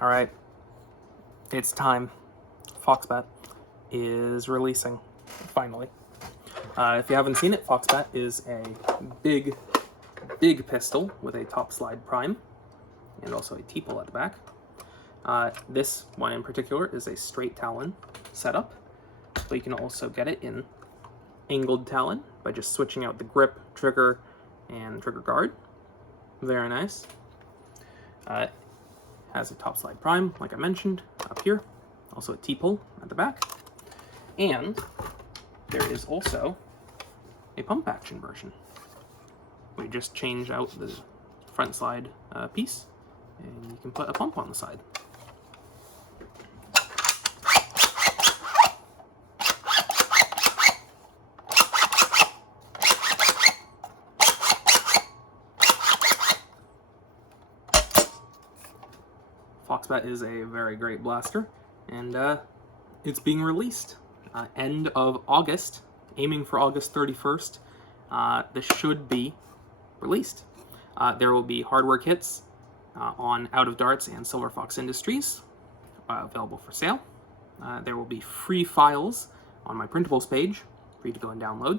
Alright, it's time. Foxbat is releasing, finally. If you haven't seen it, Foxbat is a big pistol with a top slide prime and also a T-pull at the back. This one in particular is a straight Talon setup, but you can also get it in Angled Talon by just switching out the grip, trigger, and trigger guard. Very nice. Has a top slide prime, like I mentioned, up here. Also a T-pull at the back. And there is also a pump action version. We just change out the front slide piece, and you can put a pump on the side. Foxbat is a very great blaster, and it's being released end of August, aiming for August 31st. This should be released. There will be hardware kits on Out of Darts and Silver Fox Industries available for sale. There will be free files on my Printables page for you to go and download,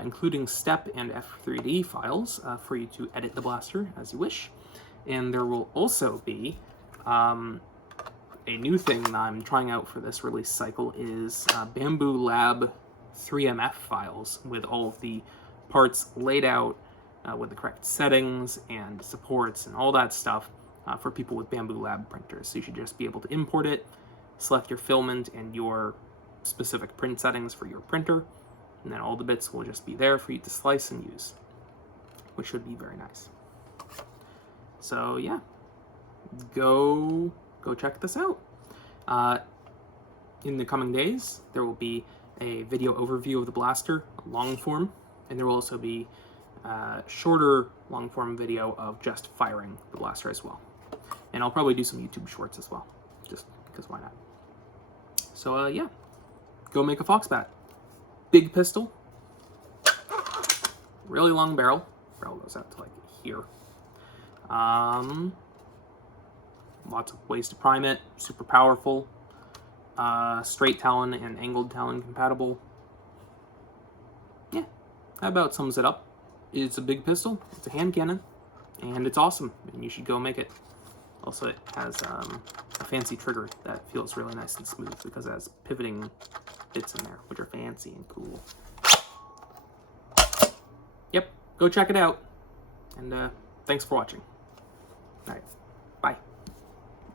including step and F3D files for you to edit the blaster as you wish. And there will also be a new thing that I'm trying out for this release cycle is Bamboo Lab 3MF files with all of the parts laid out with the correct settings and supports and all that stuff for people with Bamboo Lab printers. So you should just be able to import it, select your filament and your specific print settings for your printer, and then all the bits will just be there for you to slice and use, which should be very nice. So yeah, go check this out. In the coming days, there will be a video overview of the blaster, long form, and there will also be a shorter long form video of just firing the blaster as well. And I'll probably do some YouTube shorts as well, just because why not. So yeah, go make a Foxbat. Big pistol, really long barrel. Barrel goes out to like here. Lots of ways to prime it, super powerful, straight Talon and Angled Talon compatible. Yeah, that about sums it up. It's a big pistol, it's a hand cannon, and it's awesome, and you should go make it. Also, it has a fancy trigger that feels really nice and smooth because it has pivoting bits in there, which are fancy and cool. Yep, go check it out, and thanks for watching. All right.